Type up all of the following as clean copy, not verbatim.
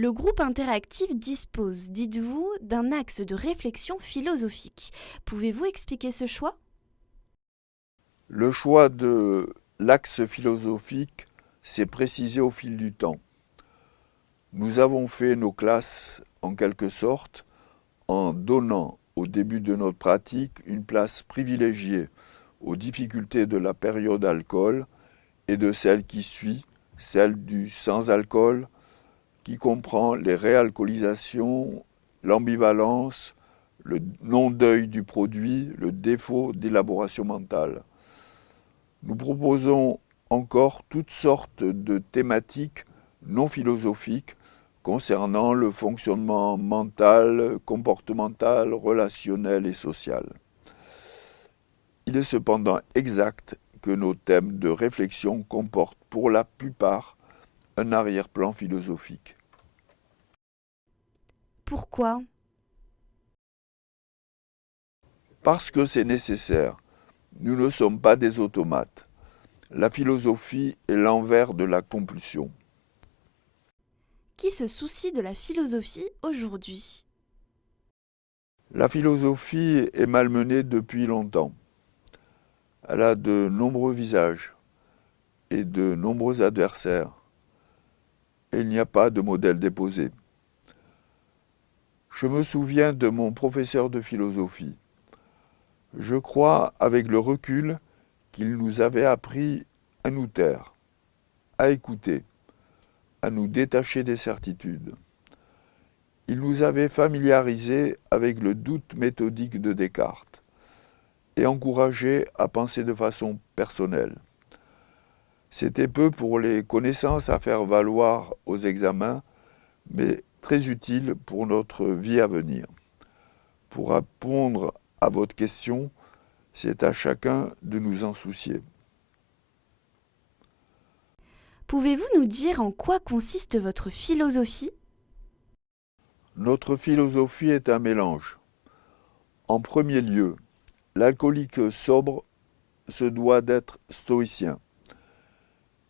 Le groupe interactif dispose, dites-vous, d'un axe de réflexion philosophique. Pouvez-vous expliquer ce choix? Le choix de l'axe philosophique s'est précisé au fil du temps. Nous avons fait nos classes en quelque sorte en donnant au début de notre pratique une place privilégiée aux difficultés de la période alcool et de celle qui suit, celle du sans-alcool, qui comprend les réalcoolisations, l'ambivalence, le non-deuil du produit, le défaut d'élaboration mentale. Nous proposons encore toutes sortes de thématiques non philosophiques concernant le fonctionnement mental, comportemental, relationnel et social. Il est cependant exact que nos thèmes de réflexion comportent pour la plupart un arrière-plan philosophique. Pourquoi? Parce que c'est nécessaire. Nous ne sommes pas des automates. La philosophie est l'envers de la compulsion. Qui se soucie de la philosophie aujourd'hui? La philosophie est malmenée depuis longtemps. Elle a de nombreux visages et de nombreux adversaires. Et il n'y a pas de modèle déposé. Je me souviens de mon professeur de philosophie. Je crois, avec le recul, qu'il nous avait appris à nous taire, à écouter, à nous détacher des certitudes. Il nous avait familiarisés avec le doute méthodique de Descartes et encouragés à penser de façon personnelle. C'était peu pour les connaissances à faire valoir aux examens, mais très utile pour notre vie à venir. Pour répondre à votre question, c'est à chacun de nous en soucier. Pouvez-vous nous dire en quoi consiste votre philosophie? Notre philosophie est un mélange. En premier lieu, l'alcoolique sobre se doit d'être stoïcien.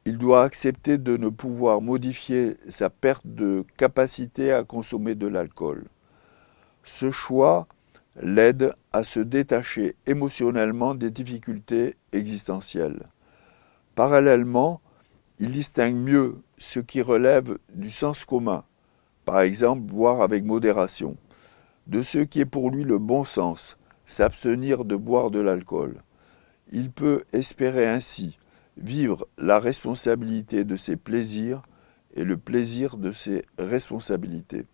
Il doit accepter de ne pouvoir modifier sa perte de capacité à consommer de l'alcool. Ce choix l'aide à se détacher émotionnellement des difficultés existentielles. Parallèlement, il distingue mieux ce qui relève du sens commun, par exemple boire avec modération, de ce qui est pour lui le bon sens, s'abstenir de boire de l'alcool. Il peut espérer ainsi vivre la responsabilité de ses plaisirs et le plaisir de ses responsabilités.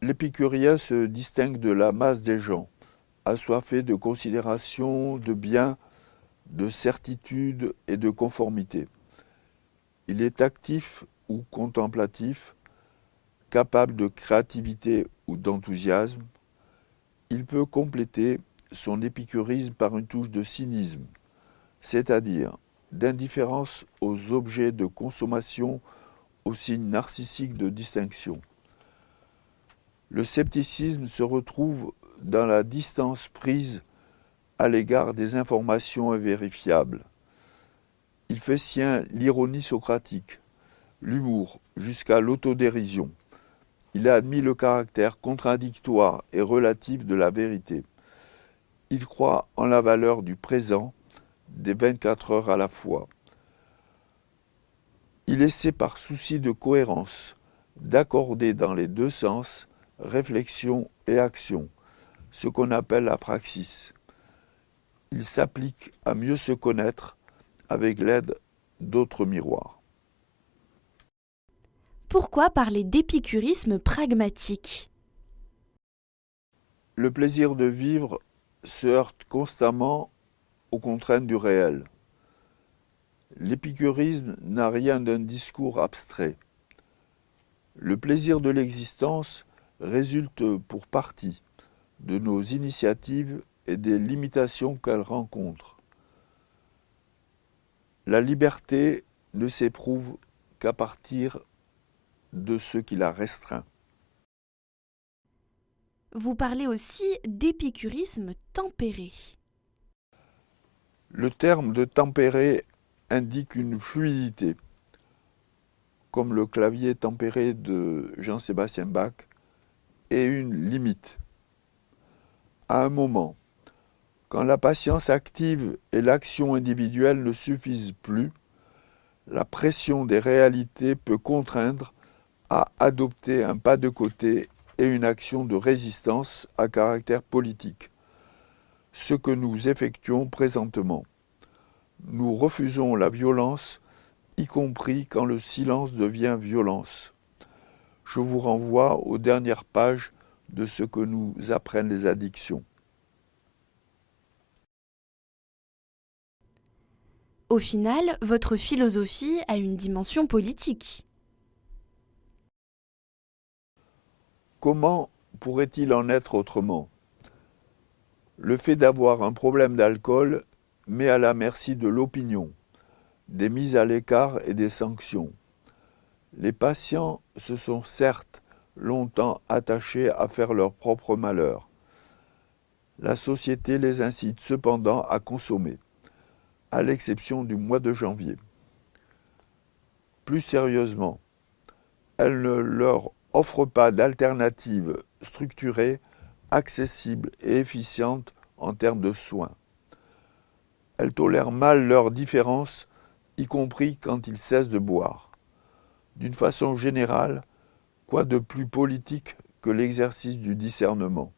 L'épicurien se distingue de la masse des gens, assoiffés de considération, de bien, de certitude et de conformité. Il est actif ou contemplatif, capable de créativité ou d'enthousiasme. Il peut compléter son épicurisme par une touche de cynisme, c'est-à-dire d'indifférence aux objets de consommation, aux signes narcissiques de distinction. Le scepticisme se retrouve dans la distance prise à l'égard des informations invérifiables. Il fait sien l'ironie socratique, l'humour jusqu'à l'autodérision. Il a admis le caractère contradictoire et relatif de la vérité. Il croit en la valeur du présent, des 24 heures à la fois. Il essaie par souci de cohérence d'accorder dans les deux sens réflexion et action, ce qu'on appelle la praxis. Il s'applique à mieux se connaître avec l'aide d'autres miroirs. Pourquoi parler d'épicurisme pragmatique? Le plaisir de vivre se heurte constamment aux contraintes du réel. L'épicurisme n'a rien d'un discours abstrait. Le plaisir de l'existence résulte pour partie de nos initiatives et des limitations qu'elles rencontrent. La liberté ne s'éprouve qu'à partir de ce qui la restreint. Vous parlez aussi d'épicurisme tempéré. Le terme de tempéré indique une fluidité. comme le clavier tempéré de Jean-Sébastien Bach, ait une limite. À un moment, quand la patience active et l'action individuelle ne suffisent plus, la pression des réalités peut contraindre à adopter un pas de côté et une action de résistance à caractère politique, ce que nous effectuons présentement. Nous refusons la violence, y compris quand le silence devient violence. Je vous renvoie aux dernières pages de ce que nous apprennent les addictions. Au final, votre philosophie a une dimension politique. Comment pourrait-il en être autrement? Le fait d'avoir un problème d'alcool met à la merci de l'opinion, des mises à l'écart et des sanctions. Les patients se sont certes longtemps attachés à faire leur propre malheur. La société les incite cependant à consommer, à l'exception du mois de janvier. Plus sérieusement, elle ne leur offre pas d'alternative structurée, accessible et efficiente en termes de soins. Elle tolère mal leurs différences, y compris quand ils cessent de boire. D'une façon générale, quoi de plus politique que l'exercice du discernement?